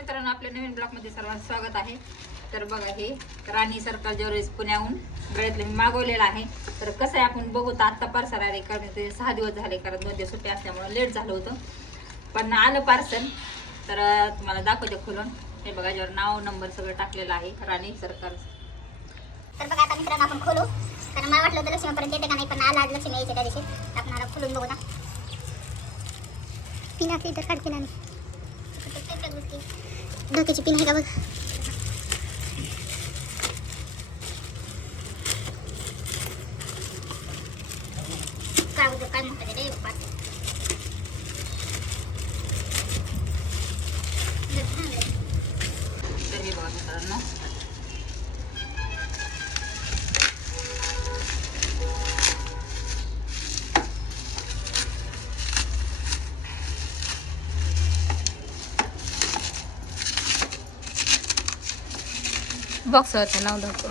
मित्रांनो आपल्या नवीन ब्लॉगमध्ये सर्वांचं स्वागत आहे. तर बघा हे राणी सरकार ज्वेलरीज पुण्याहून गळ्यातलं मी मागवलेलं आहे. तर कसं आहे आपण बघू तर आत्ता पार्सल आले कारण ते सहा दिवस झाले कारण दोन दिवस सुट्टी असल्यामुळे लेट झालं होतं. पण आलं पार्सल तर तुम्हाला दाखवते खोलून. हे बघा याच्यावर नाव नंबर सगळं टाकलेलं आहे राणी सरकार तर बघा आता मित्रांनो आपण खोलू. कारण मला वाटलं होतं लक्ष्मीपर्यंत येते का नाही पण आला आज लक्ष्मी यायचे त्या दिवशी. आपण आता खोलून बघू ना पिना की काढ डोक्याची पिन आहे का बघ काय होतं काय म्हणतात रे बाप्पा तर हे बघा मित्रांनो बॉक्सवरचं नाव दाखव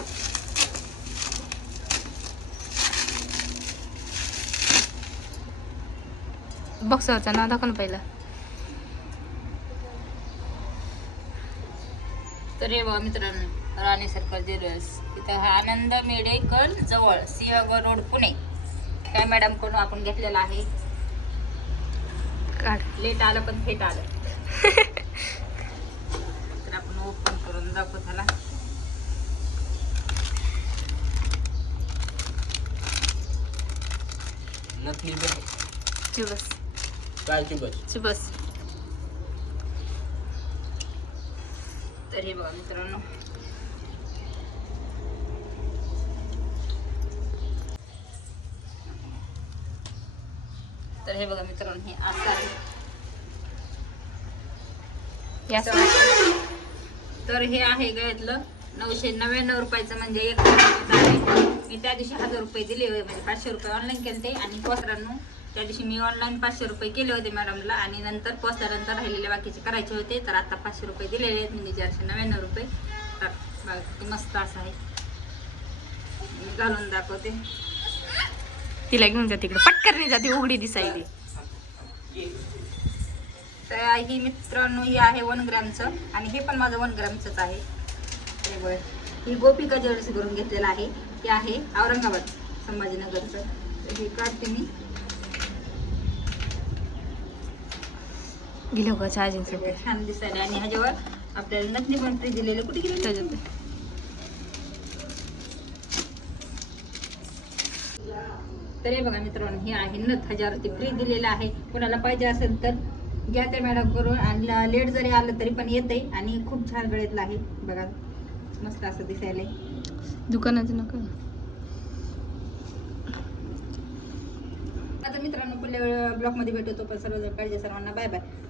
बॉक्सवरचं नाव दाखव ना पहिलं. तर हे बघा मित्रांनो राणी सर्कल ज्वेलर्स तिथं हा आनंद मेडेकल जवळ सिंहगड रोड पुणे. काय मॅडमकडून आपण घेतलेला आहे? काढ. लेट आलं पण फेट आलं. तर आपण ओपन करून दाखवू त्याला. नकली बघ. चिबस काय ची बस चिबस तर हे बघा मित्रांनो. तर हे बघा मित्रांनो हे असं आहे. तर हे आहे गळ्यातलं नऊशे नव्याण्णव रुपयाचं म्हणजे एक आहे. मी त्या दिवशी हजार रुपये दिले होते म्हणजे पाचशे रुपये ऑनलाईन केले ते आणि पोचरांनो त्या दिवशी मी ऑनलाईन पाचशे रुपये केले होते मॅडमला आणि नंतर पोचल्यानंतर राहिलेले बाकीचे करायचे होते तर आता पाचशे रुपये दिलेले आहेत म्हणजे चारशे नव्याण्णव रुपये. तर मस्त असं आहे. मी घालून दाखवते. तिला घेऊन जा तिकडे. पटकरणी जाते उघडी दिसायली. तर ही मित्रांनो ही आहे वन ग्रॅमचं आणि हे पण माझं वन ग्रॅमचंच आहे. हे ही गोपिका ज्वेलर्स करून घेतलेलं आहे हे आहे औरंगाबाद संभाजीनगरचं. हे काढते मी. गेलो का चार्जिंग बघ, छान दिसायला. आणि ह्याच्यावर आपल्याला नथनी पण फ्री दिलेले. कुठे गेले त्याच्यात तर हे बघा मित्रांनो हे आहे नथ. ह्याच्यावरती फ्री दिलेलं आहे. कोणाला पाहिजे असेल तर घ्या त्या मॅडम करून आणि लेट जरी आलं तरी पण येते आणि खूप छान गळ्यातलं आहे. बघा मस्त असं दिसायला दुकानाचं नका आता मित्रांनो पुढल्या ब्लॉगमध्ये भेटतो पण सर्वजण काळजी सर्वांना. Bye bye.